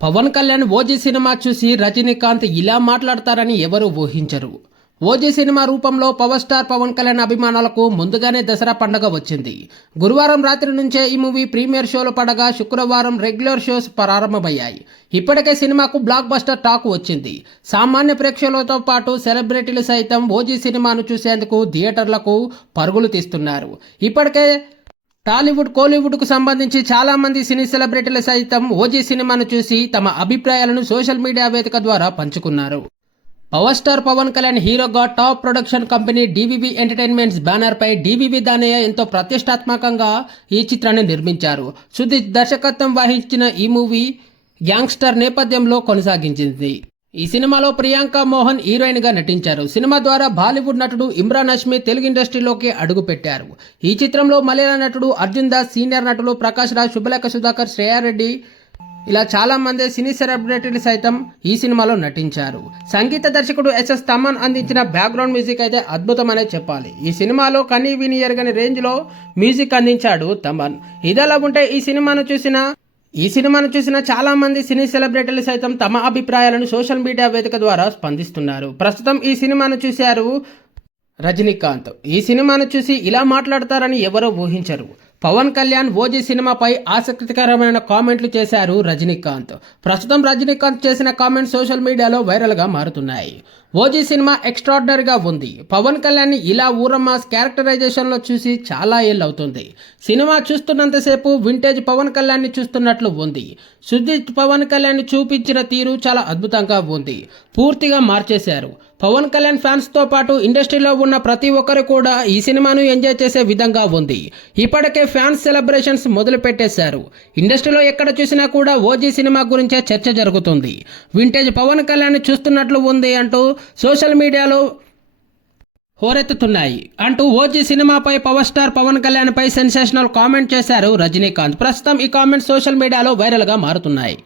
Pawan Kalyan OG cinema చూసి రజనీకాంత్ ఇలా మాట్లాడతారని ఎవరూ ఊహించరు. ఓజీ సినిమా రూపంలో పవర్ స్టార్ పవన్ కళ్యాణ్ అభిమానులకు ముందుగానే దసరా పండగ వచ్చింది. గురువారం రాత్రి నుంచే ఈ మూవీ ప్రీమియర్ షోలు పడగా శుక్రవారం రెగ్యులర్ షోస్ ప్రారంభమయ్యాయి. ఇప్పటికే సినిమాకు బ్లాక్ బస్టర్ టాక్ వచ్చింది. సామాన్య ప్రేక్షకులతో పాటు సెలబ్రిటీలు సైతం ఓజీ సినిమాను చూసేందుకు థియేటర్లకు పరుగులు తీస్తున్నారు. ఇప్పటికే టాలీవుడ్ కోలీవుడ్కు సంబంధించి చాలా మంది సినీ సెలబ్రిటీలు సైతం ఓజీ సినిమాను చూసి తమ అభిప్రాయాలను సోషల్ మీడియా వేదిక ద్వారా పంచుకున్నారు. పవర్ స్టార్ పవన్ కళ్యాణ్ హీరోగా top production company DVV entertainments banner పై డివివి దానయ్య ఎంతో ప్రతిష్టాత్మకంగా ఈ చిత్రాన్ని నిర్మించారు. సుదీప్ దర్శకత్వం వహించిన ఈ మూవీ గ్యాంగ్స్టర్ నేపథ్యంలో కొనసాగించింది. ఈ సినిమాలో ప్రియాంక మోహన్ హీరోయిన్గా నటించారు. సినిమా ద్వారా బాలీవుడ్ నటుడు ఇమ్రాన్ హష్మి తెలుగు ఇండస్ట్రీలోకి అడుగుపెట్టారు ఈ చిత్రంలో మలయాళ నటుడు అర్జున్ దాస్ సీనియర్ నటులు ప్రకాష్ రాజ్ శుభలేఖ సుధాకర్ శ్రేయారెడ్డి ఇలా చాలా మంది సినీ సెలబ్రిటీలు సైతం ఈ సినిమాలో నటించారు. సంగీత దర్శకుడు ఎస్ఎస్ తమన్ అందించిన బ్యాక్గ్రౌండ్ మ్యూజిక్ అయితే అద్భుతమనే చెప్పాలి. ఈ సినిమాలో కనీ విని ఎరగని మ్యూజిక్ అందించాడు తమన్. ఇదలా ఉంటే ఈ సినిమాను చూసిన ఈ సినిమాను చూసిన చాలామంది సినీ సెలబ్రిటీలు సైతం తమ అభిప్రాయాలను సోషల్ మీడియా వేదిక ద్వారా స్పందిస్తున్నారు. ప్రస్తుతం ఈ సినిమాను చూశారు రజనీకాంత్. ఈ సినిమాను చూసి ఇలా మాట్లాడతారని ఎవరో ఊహించరు. పవన్ కళ్యాణ్ ఓజీ సినిమాపై ఆసక్తికరమైన కామెంట్లు చేశారు రజనీకాంత్. ప్రస్తుతం రజనీకాంత్ చేసిన కామెంట్స్ సోషల్ మీడియాలో వైరల్గా మారుతున్నాయి. ఓజీ సినిమా ఎక్స్ట్రాడినరీగా ఉంది. పవన్ కళ్యాణ్ ఇలా ఊరమ్మాస్ క్యారెక్టరైజేషన్లో చూసి చాలా ఏళ్ళు అవుతుంది సినిమా చూస్తున్నంతసేపు వింటేజ్ పవన్ కళ్యాణ్ని చూస్తున్నట్లు ఉంది. సుజిత్ పవన్ కళ్యాణ్ చూపించిన తీరు చాలా అద్భుతంగా ఉంది. పూర్తిగా మార్చేశారు. పవన్ కళ్యాణ్ ఫ్యాన్స్తో పాటు ఇండస్ట్రీలో ఉన్న ప్రతి ఒక్కరు కూడా ఈ సినిమాను ఎంజాయ్ చేసే విధంగా ఉంది. ఇప్పటికే ఫ్యాన్స్ సెలబ్రేషన్స్ మొదలు పెట్టేశారు ఇండస్ట్రీలో ఎక్కడ చూసినా కూడా ఓజీ సినిమా గురించే చర్చ జరుగుతుంది. వింటేజ్ పవన్ కళ్యాణ్ చూస్తున్నట్లు ఉంది అంటూ సోషల్ మీడియాలో హోరెత్తుతున్నాయి అంటూ ఓజీ సినిమాపై పవర్ స్టార్ పవన్ కళ్యాణ్ పై సెన్సేషనల్ కామెంట్ చేశారు రజనీకాంత్. ప్రస్తుతం ఈ కామెంట్స్ సోషల్ మీడియాలో వైరల్గా మారుతున్నాయి.